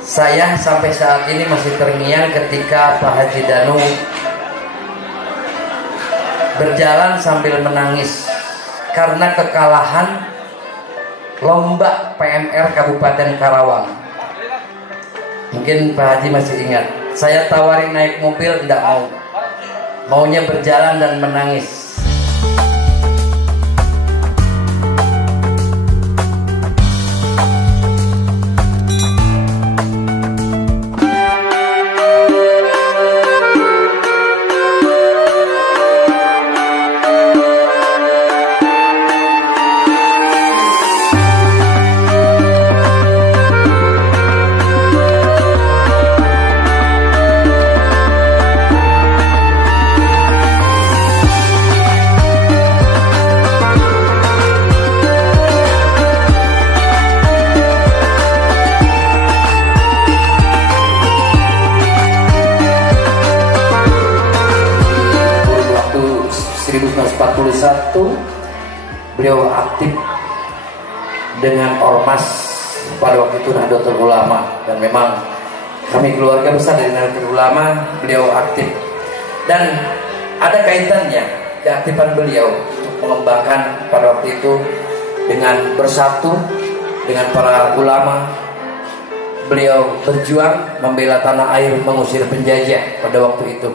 Saya sampai saat ini masih terngiang ketika Pak Haji Danu berjalan sambil menangis karena kekalahan lomba PMR Kabupaten Karawang. Mungkin Pak Haji masih ingat. Saya tawari naik mobil, tidak mau. Maunya berjalan dan menangis. Beliau aktif dengan ormas pada waktu itu Nahdlatul Ulama, dan memang kami keluarga besar dari Nahdlatul Ulama. Beliau aktif dan ada kaitannya keaktifan beliau untuk mengembangkan pada waktu itu dengan bersatu dengan para ulama. Beliau berjuang membela tanah air, mengusir penjajah pada waktu itu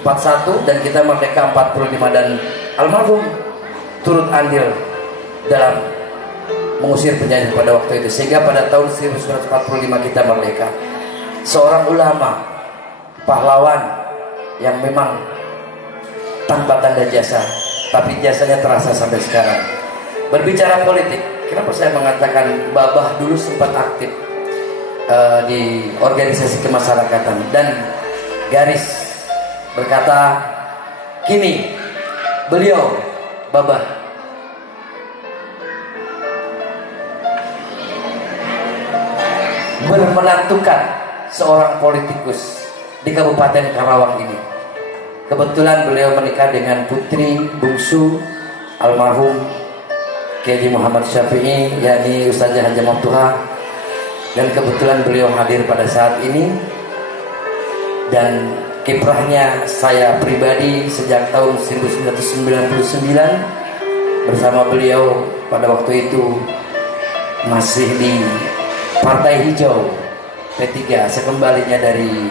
41, dan kita merdeka 45, dan almarhum turut andil dalam mengusir penjajah pada waktu itu, sehingga pada tahun 1945 kita merdeka. Seorang ulama, pahlawan yang memang tanpa tanda jasa, tapi jasanya terasa sampai sekarang. Berbicara politik, kenapa saya mengatakan Babah dulu sempat aktif di organisasi kemasyarakatan, dan garis berkata kini beliau Babah menentukan seorang politikus di Kabupaten Karawang ini. Kebetulan beliau menikah dengan putri bungsu almarhum Kiai Muhammad Syafi'i, yakni Ustazah Haja Maftuha, dan kebetulan beliau hadir pada saat ini. Dan kiprahnya saya pribadi sejak tahun 1999 bersama beliau pada waktu itu masih di Partai Hijau P3, sekembalinya dari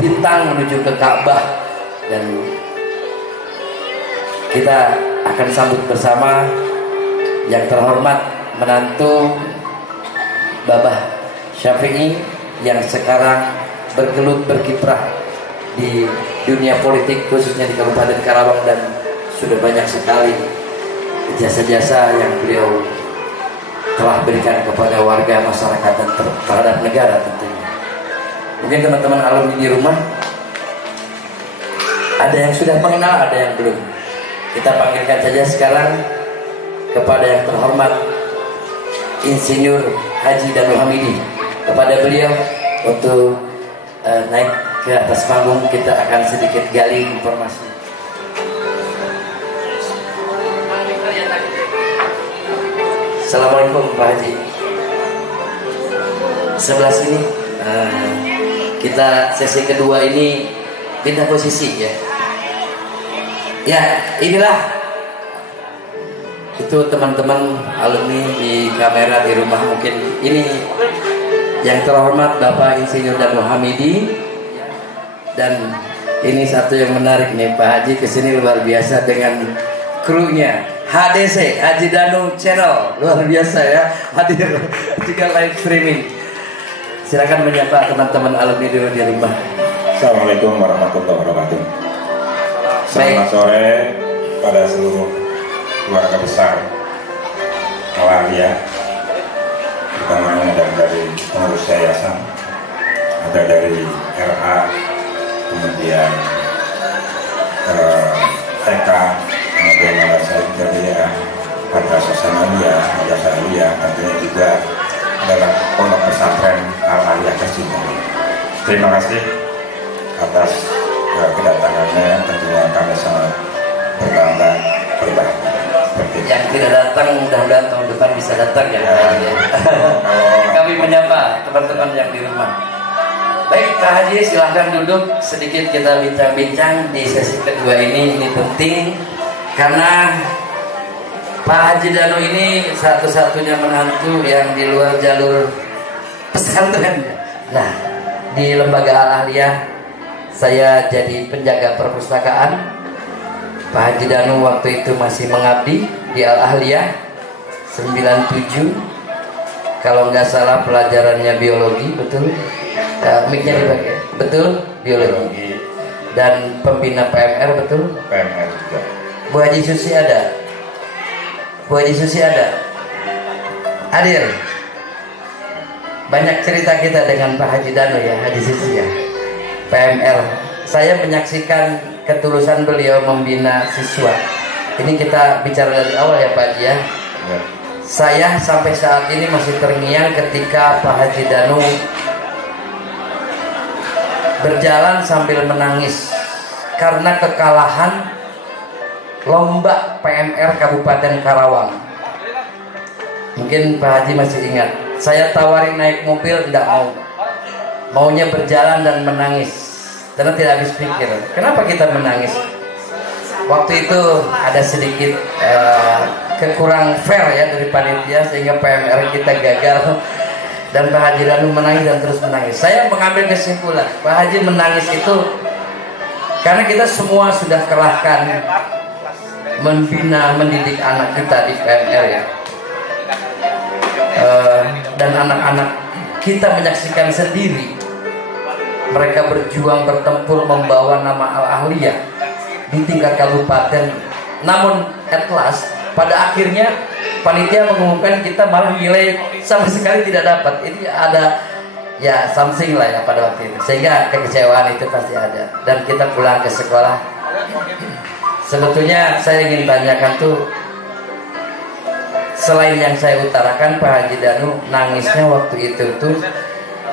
Bintang menuju ke Ka'bah, dan kita akan sambut bersama yang terhormat menantu Babah Syafi'i yang sekarang bergelut berkiprah di dunia politik, khususnya di Kabupaten Karawang, dan sudah banyak sekali jasa-jasa yang beliau telah berikan kepada warga masyarakat dan terhadap negara tentunya. Mungkin teman-teman alumni di rumah ada yang sudah mengenal, ada yang belum. Kita panggilkan saja sekarang kepada yang terhormat Insinyur Haji Danu Hamidi. Kepada beliau untuk naik ke atas panggung, kita akan sedikit gali informasi. Assalamualaikum Pak Haji. Sebelah sini kita sesi kedua ini pindah posisi ya. Ya, inilah itu teman-teman alumni di kamera di rumah, mungkin ini yang terhormat Bapak Insinyur Danu Hamidi. Dan ini satu yang menarik nih, Pak Haji kesini luar biasa dengan krunya HDC, Haji Danu Channel, luar biasa ya, hadir juga live streaming. Silakan menyapa teman-teman alumni di rumah. Assalamualaikum warahmatullahi wabarakatuh. Selamat sore pada seluruh keluarga besar Malaria. Utamanya ada dari pengurus yayasan, ada dari RA, kemudian TK, kemudian Madrasah Ibtidaiyah, Madrasah Sanawiyah, Madrasah Aliyah, tentunya juga adalah pondok pesantren Al-Aliyah Kesingan. Terima kasih atas kedatangannya, tentunya kami sangat berbangga berbahagia. Yang tidak datang mudah-mudahan tahun depan bisa datang ya. Kami menyapa teman-teman yang di rumah. Baik Pak Haji, silahkan duduk. Sedikit kita bincang-bincang di sesi kedua ini penting karena Pak Haji Danu ini satu-satunya menantu yang di luar jalur pesantren. Nah, di lembaga Al-Ahliyah saya jadi penjaga perpustakaan. Pak Haji Danu waktu itu masih mengabdi di Al-Ahliyah 97. Kalau nggak salah pelajarannya biologi, betul? Mic-nya dipakai, betul? Biologi. Dan pembina PMR, betul? PMR juga. Bu Haji Susi ada? Bu Haji Susi ada? Hadir. Banyak cerita kita dengan Pak Haji Danu ya, Haji Susi ya. PMR. Saya menyaksikan ketulusan beliau membina siswa. Ini kita bicara dari awal ya Pak Haji ya. Ya. Saya sampai saat ini masih terngiang ketika Pak Haji Danu berjalan sambil menangis karena kekalahan lomba PMR Kabupaten Karawang. Mungkin Pak Haji masih ingat. Saya tawarin naik mobil, tidak mau. Maunya berjalan dan menangis karena tidak habis pikir. Kenapa kita menangis? Waktu itu ada sedikit kekurang fair ya dari panitia sehingga PMR kita gagal. Dan Pak Haji Danu menangis dan terus menangis. Saya mengambil kesimpulan Pak Haji menangis itu karena kita semua sudah kerahkan membina, mendidik anak kita di PMR ya. Dan anak-anak kita menyaksikan sendiri mereka berjuang bertempur membawa nama Al-Ahliyah di tingkat kabupaten. Namun at last pada akhirnya panitia mengumumkan kita malah nilai sama sekali tidak dapat. Ini ada ya something lah ya pada waktu itu, sehingga kekecewaan itu pasti ada. Dan kita pulang ke sekolah. Sebetulnya saya ingin tanyakan tuh, selain yang saya utarakan, Pak Haji Danu nangisnya waktu itu tuh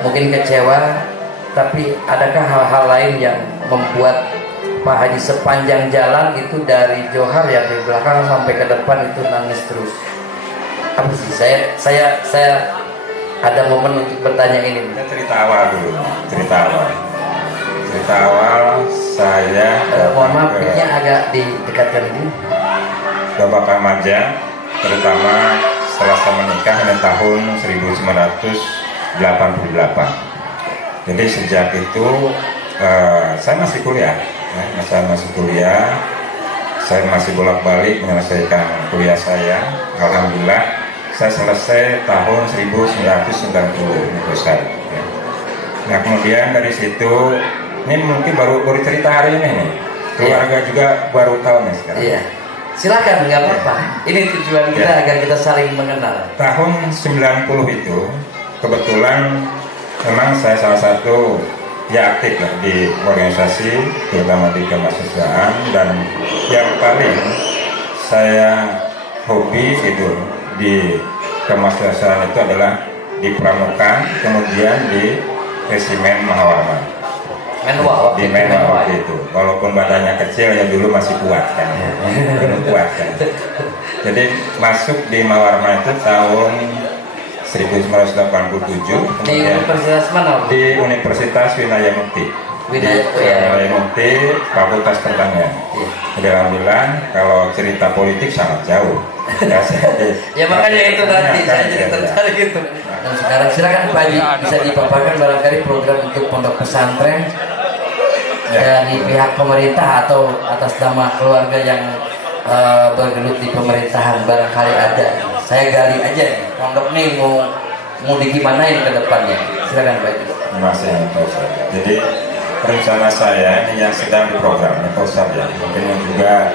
mungkin kecewa, tapi adakah hal-hal lain yang membuat Pak Haji sepanjang jalan itu dari Johar yang di belakang sampai ke depan itu nangis terus? Apa sih? Saya ada momen untuk bertanya ini. Kita cerita awal dulu. Cerita awal saya. Mohon maaf, mic-nya agak didekatkan ini. Bapak Kamaja, terutama setelah saya menikah di tahun 1988. Jadi sejak itu saya masih kuliah. Saya masih bolak-balik menyelesaikan kuliah saya. Alhamdulillah saya selesai tahun 1990 selesai. Nah kemudian dari situ, ini mungkin baru cerita hari ini nih. Keluarga juga baru tahu nih sekarang. Iya. Silakan, nggak apa-apa. Ini tujuan kita agar kita saling mengenal. Tahun 90 itu kebetulan memang saya salah satu ya aktif lah di organisasi, terutama di kemahasiswaan, dan yang paling saya hobi itu di kemahasiswaan itu adalah di Pramuka, kemudian di Resimen Mahawarma. Di Menwa waktu itu, walaupun badannya kecil ya dulu masih kuat kan, Jadi masuk di Mahawarma itu tahun 1987. Di Universitas mana? Di Universitas Winaya Mukti. Winaya Mukti, Fakultas Pertanian. Alhamdulillah, kalau cerita politik sangat jauh. Ya makanya itu nanti saya jadi tertarik gitu. Dan sekarang silakan Pak Haji bisa dipaparkan barangkali program untuk pondok pesantren dari pihak pemerintah atau atas nama keluarga yang bergelut di pemerintahan, barangkali ada. Saya gali aja nih, pondok nih mau digimanain ke depannya. Silakan Pak Haji. Terima kasih Pak Ustaz. Jadi rencana saya ini yang sedang diprogram Pak Ustaz ya, mungkin juga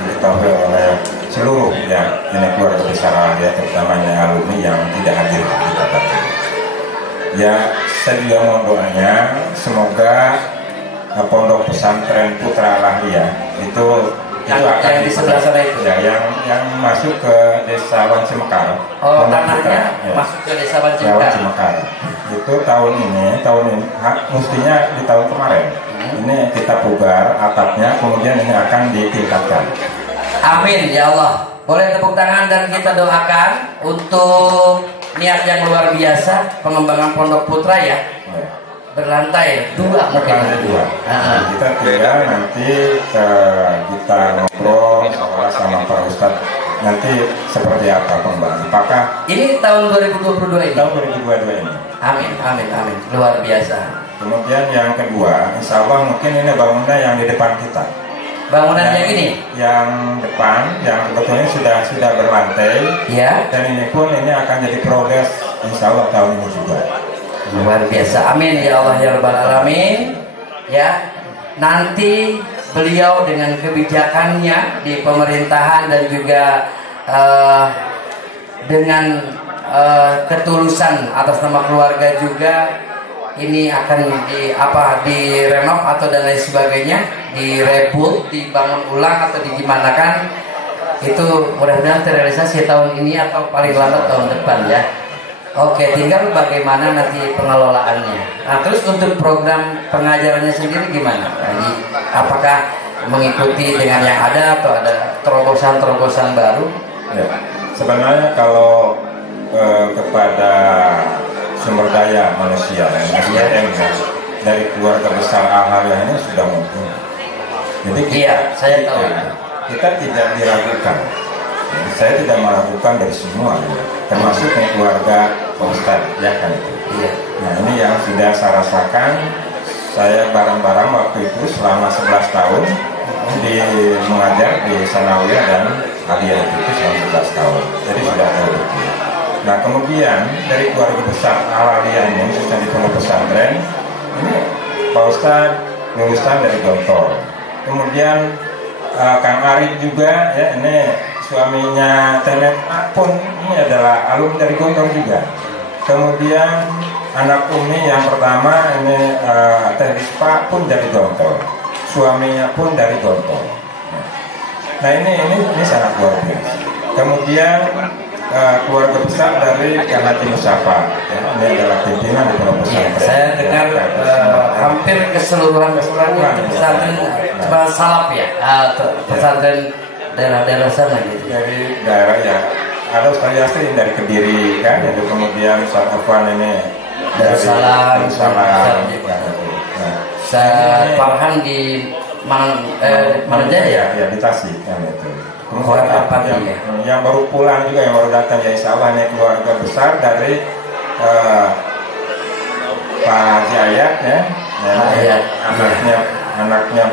diketahui oleh seluruh ya ini keluarga besar ya, terutamanya alumni yang tidak hadir di tempat ini. Ya saya juga mau doanya semoga pondok pesantren Putra Al-Ahliyah itu akan di sebelah sana itu ya, yang masuk ke desa Wancimekar. Oh, tanahnya masuk ke desa Wancimekar. Itu tahun ini mestinya di tahun kemarin. Ini kita pugar atapnya, kemudian ini akan ditingkatkan. Amin ya Allah. Boleh tepuk tangan dan kita doakan untuk niat yang luar biasa pengembangan Pondok Putra ya. Berlantai 2 mungkin. Kita tinggal nanti kita ngobrol sama Pak Ustadz nanti seperti apa pengembangan. Apakah ini tahun 2022 ini? Tahun 2022 ini. Amin, amin, amin. Luar biasa. Kemudian yang kedua, insya Allah mungkin ini bangunan yang di depan kita. Bangunan yang ini? Yang depan, yang sebetulnya sudah berlantai. Ya. Dan ini pun ini akan jadi progres insya Allah tahun ini juga. Luar biasa, amin ya Allah ya Rabbal Alamin. Ya, nanti beliau dengan kebijakannya di pemerintahan dan juga dengan ketulusan atas nama keluarga juga, ini akan direnov atau dan lain sebagainya, direbut, dibangun ulang atau digimanakan, itu mudah-mudahan terrealisasi tahun ini atau paling lambat tahun depan ya. Oke, tinggal bagaimana nanti pengelolaannya. Nah, terus untuk program pengajarannya sendiri gimana? Jadi, apakah mengikuti dengan yang ada atau ada terobosan-terobosan baru? Ya, sebenarnya kalau kepada sumber daya manusia, SDM dari keluarga besar Al-Aliyah ini sudah mumpuni. Jadi saya tahu kita tidak diragukan. Saya tidak meragukan dari semua, termasuk keluarga Pak Ustadz, ya kan itu. Iya. Nah ini yang sudah saya rasakan, saya bareng-bareng waktu itu selama 11 tahun mengajar di Sanawiyah dan Aliyah itu selama 11 tahun. Jadi sudah tahu betul. Nah kemudian dari keluarga besar Al-Aliyah ini, khususnya di pondok pesantren, ini Pak Ustadz lulusan dari Gontor. Kemudian Kang Arif juga, ya ini suaminya Tenet pun ini adalah alumni dari Gontor juga. Kemudian anak Umi yang pertama ini Teh Rispa pun dari Gontor, suaminya pun dari Gontor. Nah ini sangat luar biasa. Kemudian keluarga besar dari Haji Musafa, ya, ini adalah pimpinan di pondok pesantren. Saya dengar hampir keseluruhan pesantren salaf ya, pesantren daerah-daerah sana gitu. Dari daerah ya, ada Ustaz Yasin dari Kediri kan, jadi kemudian Ustaz Afwan ini dari Salam. Nah, Farhan di Manajaya ya di Tasik kan itu. Kemudian yang baru pulang juga, yang baru datang ya insya Allah ini keluarga besar dari Pak Haji Ayat ya, anaknya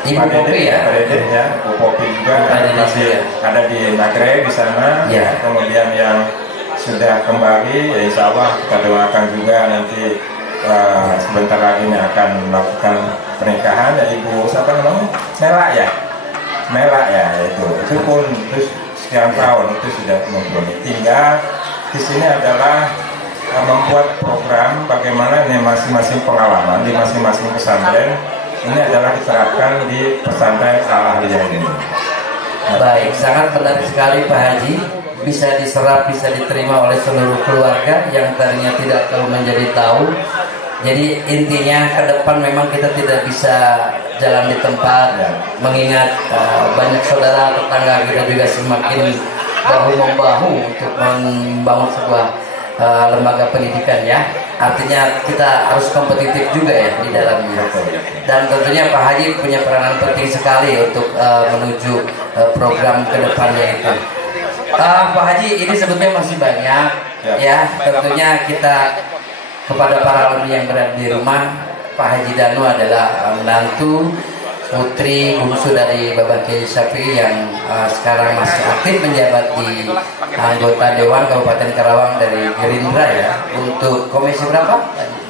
Ibu Popi ya, Ibu Popi juga masih ada di Nagreg di sana. Ya. Kemudian yang sudah kembali, ya insya Allah kita doakan juga nanti sebentar lagi ini akan melakukan pernikahan ya Ibu siapa namanya? Mela ya itu pun terus sekian tahun itu sudah mumpuni. Tinggal di sini adalah membuat program bagaimana ini masing-masing pengalaman di masing-masing pesantren ini adalah diterapkan di pesantren Al-Aliyah ini. Baik, sangat menarik sekali Pak Haji. Bisa diserap, bisa diterima oleh seluruh keluarga yang tadinya tidak tahu menjadi tahu. Jadi intinya ke depan memang kita tidak bisa jalan di tempat, mengingat banyak saudara tetangga kita juga semakin bahu-membahu untuk membangun sebuah lembaga pendidikan ya. Artinya kita harus kompetitif juga ya di dalamnya. Dan tentunya Pak Haji punya peranan penting sekali untuk menuju program kedepannya itu. Pak Haji, ini sebetulnya masih banyak ya. Tentunya kita kepada para alumni yang berada di rumah, Pak Haji Danu adalah menantu putri bungsu dari Bapak Kiai Syafi'i yang sekarang masih aktif menjabat di anggota Dewan Kabupaten Karawang dari Gerindra ya. Untuk komisi berapa?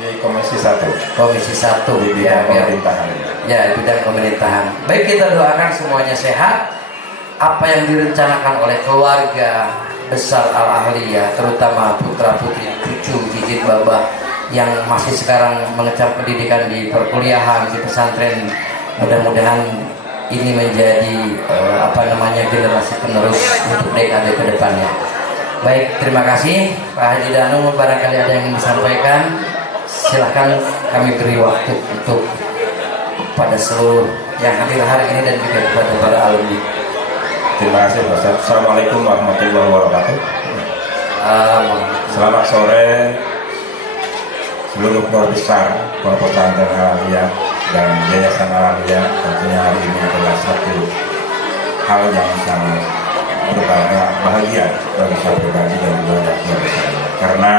Di komisi 1. Komisi 1 di bidang pemerintahan. Ya, bidang pemerintahan. Baik, kita doakan semuanya sehat. Apa yang direncanakan oleh keluarga besar Al-Aliyah, terutama putra-putri, cucu, cicit, babah yang masih sekarang mengecam pendidikan di perkuliahan, di pesantren, mudah-mudahan ini menjadi generasi penerus untuk dekade ke depannya. Baik, terima kasih Pak Haji Danu. Barangkali ada yang ingin disampaikan, silahkan kami beri waktu untuk pada seluruh yang hadir hari ini dan juga kepada para alumni. Terima kasih Pak Ustaz. Assalamualaikum warahmatullahi wabarakatuh. Selamat sore seluruh keluarga besar Pondok Pesantren Al-Aliyah dan Yayasan Al-Aliyah. Tentunya hari ini adalah satu hal yang sangat bahagia bagi saya pribadi dan juga keluarga saya, karena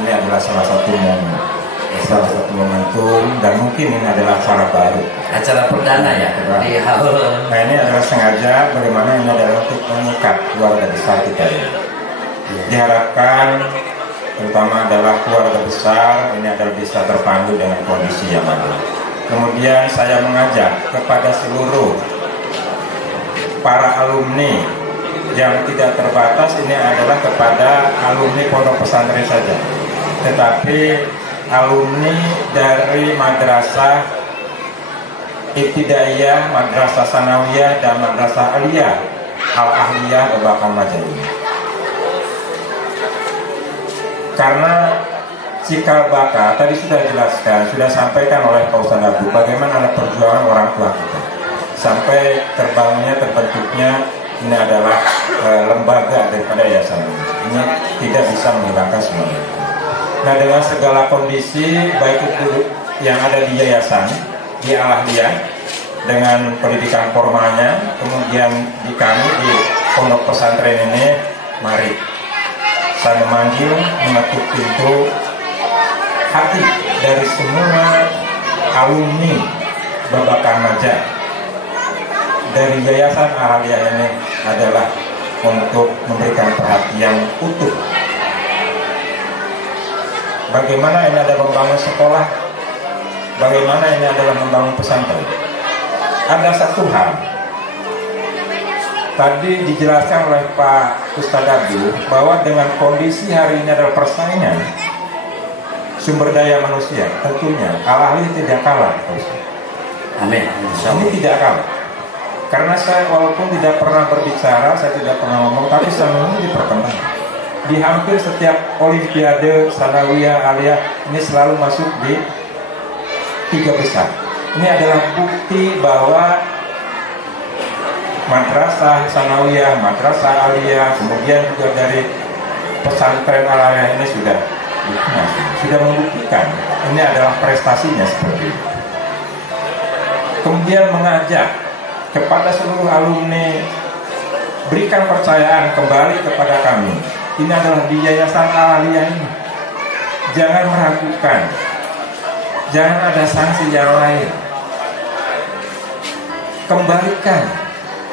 ini adalah salah satu momentum dan mungkin ini adalah acara baru, acara perdana ya. Nah, ini adalah sengaja bagaimana ini adalah untuk mengikat keluarga besar kita ini. Diharapkan terutama adalah keluarga besar ini adalah bisa terpanggil dengan kondisi yang ada. Kemudian saya mengajak kepada seluruh para alumni yang tidak terbatas, ini adalah kepada alumni pondok pesantren saja, tetapi alumni dari madrasah ibtidaiyah, madrasah sanawiyah dan madrasah aliyah Al-Ahliyah Babakan Majalini. Karena cikal bakal tadi sudah dijelaskan, sudah sampaikan oleh Pak Ustaz Abdul bagaimana perjuangan orang tua kita sampai terbentuknya ini adalah lembaga daripada yayasan ini tidak bisa menghilangkan semuanya. Nah, dengan segala kondisi baik itu yang ada di yayasan di Al-Ahliyah dengan pendidikan formalnya, kemudian di kami di pondok pesantren ini, mari saya memanggil mengetuk pintu hati dari semua alumni Babakan Maja dari Yayasan Al-Aliyah ini adalah untuk memberikan perhatian utuh. Bagaimana ini adalah membangun sekolah, bagaimana ini adalah membangun pesantren. Ada satu hal tadi dijelaskan oleh Pak Ustadz Abdul bahwa dengan kondisi hari ini adalah persaingan sumber daya manusia, tentunya Al-Ahliyah tidak kalah. Amin. Ini tidak kalah. Karena saya walaupun tidak pernah berbicara, saya tidak pernah ngomong, tapi selama ini diperkenalkan. Di hampir setiap olimpiade sanawiyah aliyah ini selalu masuk di 3 besar. Ini adalah bukti bahwa madrasah sanawiyah, madrasah aliyah, kemudian juga dari pesantren Al-Aliyah ini sudah membuktikan ini adalah prestasinya seperti itu. Kemudian mengajak kepada seluruh alumni, berikan percayaan kembali kepada kami. Ini adalah di Yayasan Al-Aliyah ini. Jangan meragukan, jangan ada sanksi yang lain. Kembalikan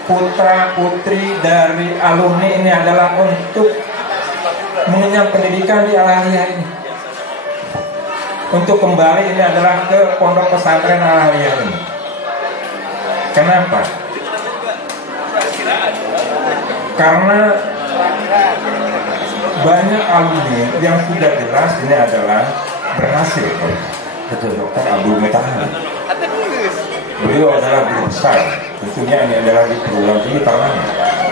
putra putri dari alumni ini adalah untuk mengenyam pendidikan di Al-Aliyah ini. Untuk kembali ini adalah ke pondok pesantren Al-Aliyah ini. Kenapa? Karena banyak alumni yang sudah jelas ini adalah berhasil. Betul, Dr. Abdul Mutahari. Beliau adalah guru besar. Tentunya ini adalah di perguruan tinggi pertama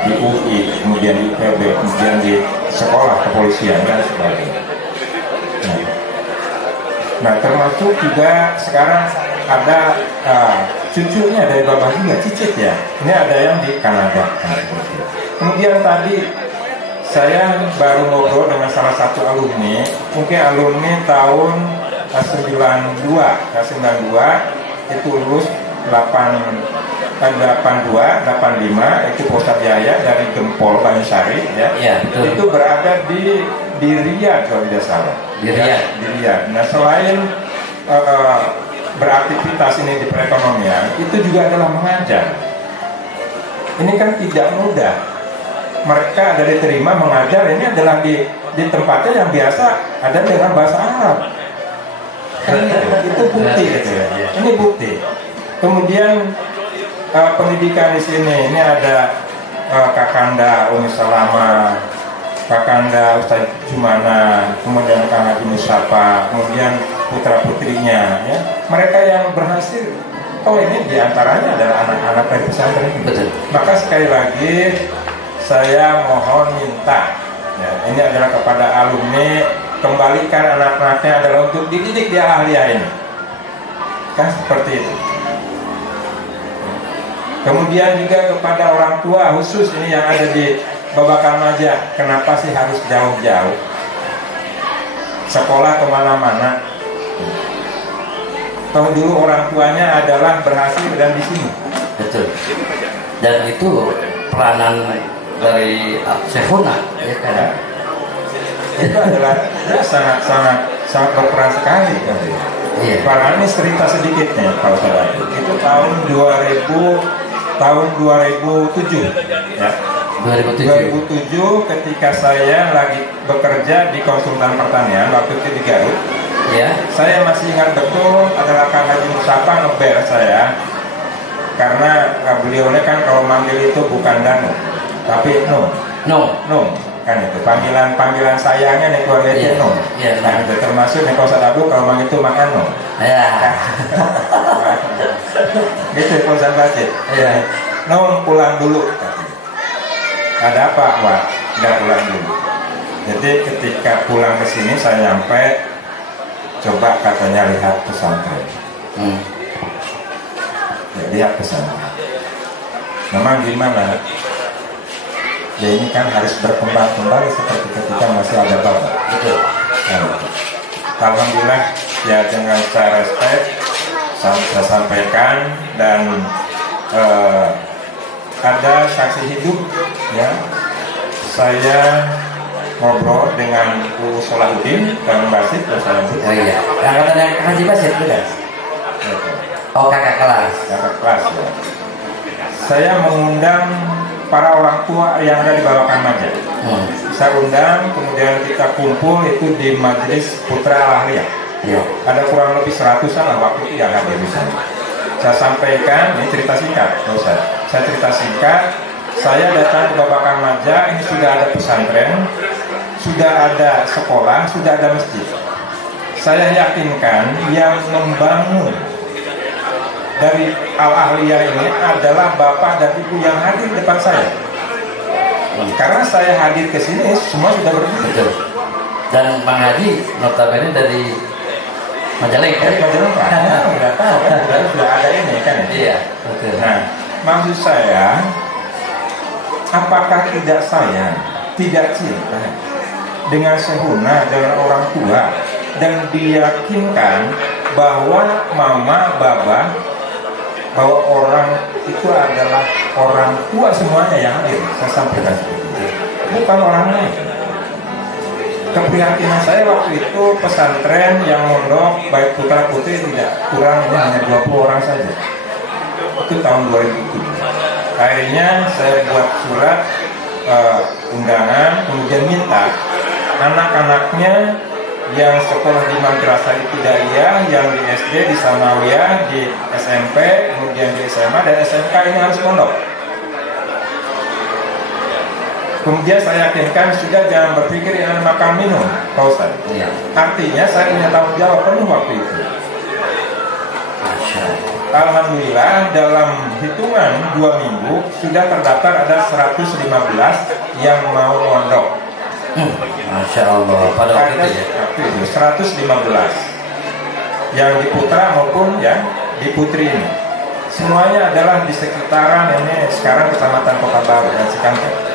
di UI, kemudian di IPB, kemudian di sekolah kepolisian dan sebagainya. Nah, termasuk juga sekarang ada cucunya dari bapak juga, cicit ya. Ini ada yang di Kanada. Kemudian tadi saya baru ngobrol dengan salah satu alumni, mungkin alumni tahun 92 itu lulus 82, 85 itu Pusat Jaya dari Gempol Banyusari ya. Itu berada di Riyadh kalau tidak salah. Di Riyadh. Nah, selain beraktivitas ini di perekonomian, itu juga adalah mengajar. Ini kan tidak mudah. Mereka ada diterima mengajar, ini adalah di tempatnya yang biasa ada dengan bahasa Arab. Itu bukti gitu ya. Ini bukti. Kemudian pendidikan di sini, ini ada Kakanda Umi Salama, Kakanda Ustaz Jumana, kemudian Kang Haji Mustafa, kemudian putra putrinya ya. Mereka yang berhasil, ini diantaranya adalah anak-anak dari pesantren. Betul. Maka sekali lagi saya mohon minta ya, ini adalah kepada alumni, kembalikan anak-anaknya adalah untuk dididik di Al-Aliyah ini. Kan seperti itu. Kemudian juga kepada orang tua khusus ini yang ada di Babakan aja, kenapa sih harus jauh-jauh? Sekolah kemana-mana. Tahu dulu orang tuanya adalah berhasil dan di sini. Betul. Dan itu peranan dari Sehuna, ya kan? Ya. Itu adalah ya, sangat berperan sekali kan. Iya. Para ini cerita sedikitnya kalau saudara. Itu tahun 2007 ya. 2007 ketika saya lagi bekerja di konsultan pertanian waktu itu di Garut. Ya. Saya masih ingat betul adalah Kang Haji Mustafa ngeber saya karena beliaunya kan kalau manggil itu bukan Danu tapi no kan itu panggilan sayangnya nih keluarga itu no. Iya. Nah itu termasuk nih kalau Abu kalau manggil itu makan no. Ya. Gitu Pak Basit. Iya. No pulang dulu. Ada apa, Wak? Nggak pulang dulu. Jadi ketika pulang ke sini saya nyampe, coba katanya lihat pesantren. Ya, lihat pesantren. Memang gimana? Ya ini kan harus berkembang kembali seperti ketika masih ada bapak. Betul. Nah, alhamdulillah ya dengan saya respect saya sampaikan dan ada saksi hidup ya. Saya ngobrol dengan Bu Solahuddin dan Basit bersama Bu. Oh iya. Angkatan yang Haji Basit bukan? Oh kakak kelas. Kakak kelas ya. Saya mengundang para orang tua yang ada di Babakan Maja. Saya undang, kemudian kita kumpul itu di Majelis Putra Al-Ahliyah. Ya. Ada kurang lebih 100-an lah waktu itu yang hadir di sana. Saya sampaikan, ini cerita singkat, saya cerita singkat. Saya datang ke Babakan Maja, ini sudah ada pesantren, sudah ada sekolah, sudah ada masjid. Saya yakinkan yang membangun dari Al-Ahliyah ini adalah bapak dan ibu yang hadir di depan saya. Karena saya hadir ke sini, semua sudah berdiri. Betul. Dan Bang Haji notabene dari Majalengka. Dari Majalengka. Sudah tahu kan, sudah ada ini kan. Iya. Betul. Nah, maksud saya, apakah tidak sayang, tidak cinta dengan Sehuna, dengan orang tua, dan diyakinkan bahwa mama, baba, bahwa orang itu adalah orang tua semuanya yang hadir. Saya sampaikan seperti itu, bukan orang lain. Keprihatinan saya waktu itu pesantren yang mondok baik putra putri tidak kurang, ini hanya 20 orang saja. Itu tahun 2007. Akhirnya saya buat surat undangan, kemudian minta anak-anaknya yang sekolah di Madrasah Ibtidaiyah, yang di SD, di Sanawiyah, di SMP, kemudian di SMA dan SMK ini harus mondok. Kemudian saya yakinkan sudah jangan berpikir yang makan minum, Pak Ustaz. Iya. Artinya saya punya tanggung jawab penuh waktu itu. Alhamdulillah dalam hitungan 2 minggu sudah terdaftar ada 115 yang mau mondok. Masya Allah. Pada waktu itu ya. 115 yang di Putra maupun yang di Putri ini. Semuanya adalah di sekitaran ini sekarang Kecamatan Kota Baru dan Cikampek.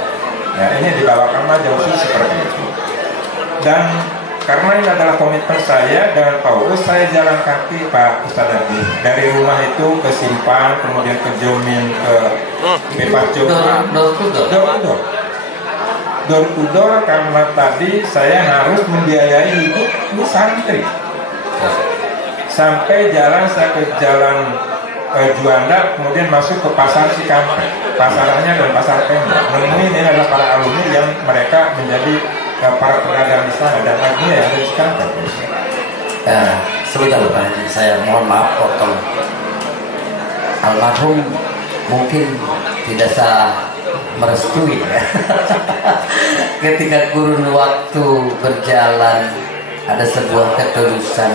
Ya, ini di Babakan Maja khusus seperti itu. Dan karena ini adalah komitmen saya dengan Pak Urus, saya jalan kaki Pak Ustadz Adi. Dari rumah itu ke Simpang, kemudian ke Jomin, ke Bebas Jomin. Door to door karena tadi saya harus membiayai hidup ini santri. Sampai saya ke jalan Juanda, kemudian masuk ke pasar Cikampek, pasarannya dan pasar Pemda. Menemui ini adalah para alumni yang mereka menjadi para pedagang di sana dan akhirnya yang ada di Cikampek. Sebentar Pak Haji, saya mohon maaf potong. Almarhum mungkin tidak sah merestui ya. Ketika kurun waktu berjalan ada sebuah ketulusan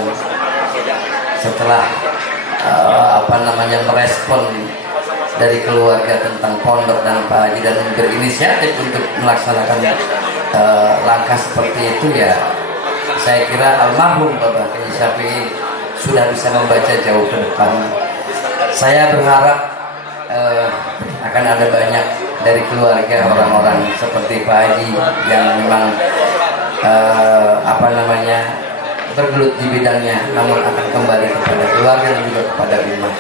setelah merespon dari keluarga tentang pondok dan Pak Haji dan berinisiatif untuk melaksanakan langkah seperti itu ya. Saya kira almarhum Bapak Haji Syafi'i sudah bisa membaca jauh ke depan. Saya berharap akan ada banyak dari keluarga orang-orang seperti Pak Haji yang memang bergelut di bidangnya, namun akan kembali kepada keluarga dan juga kepada rumah.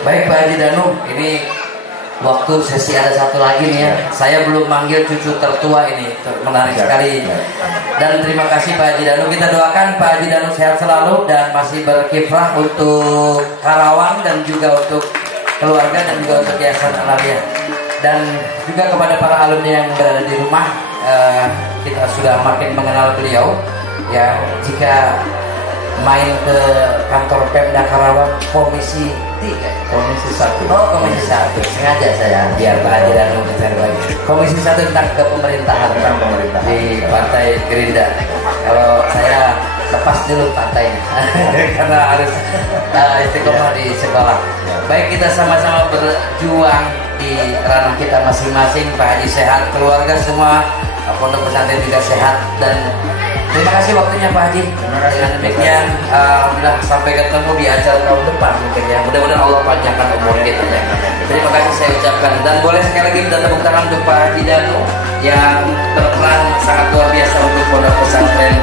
Baik Pak Haji Danu, ini waktu sesi ada satu lagi nih ya. Saya belum manggil cucu tertua ini, menarik sekali. Dan terima kasih Pak Haji Danu. Kita doakan Pak Haji Danu sehat selalu dan masih berkiprah untuk Karawang dan juga untuk keluarga dan juga untuk Yayasan Al-Aliyah. Dan juga kepada para alumni yang berada di rumah, kita sudah makin mengenal beliau. Ya, jika main ke kantor Pemda Karawang Komisi 3, Komisi 1. Oh, Komisi 1. Sengaja saya biar Pak Haji Danu berbagi. Komisi 1 tentang kepemerintahan di Partai Gerindra. Kalau saya lepas dulu partainya karena harus istiqomah di sekolah. Baik, kita sama-sama berjuang di ranah kita masing-masing. Pak Haji sehat, keluarga semua, pondok pesantren juga sehat, dan terima kasih waktunya Pak Haji. Dengan demikian, alhamdulillah sampai ketemu di acara tahun depan mungkin ya. Mudah-mudahan Allah panjangkan umur kita ya. Terima kasih saya ucapkan, dan boleh sekali lagi minta tepuk tangan untuk Pak Haji Danu yang berperan sangat luar biasa untuk pondok pesantren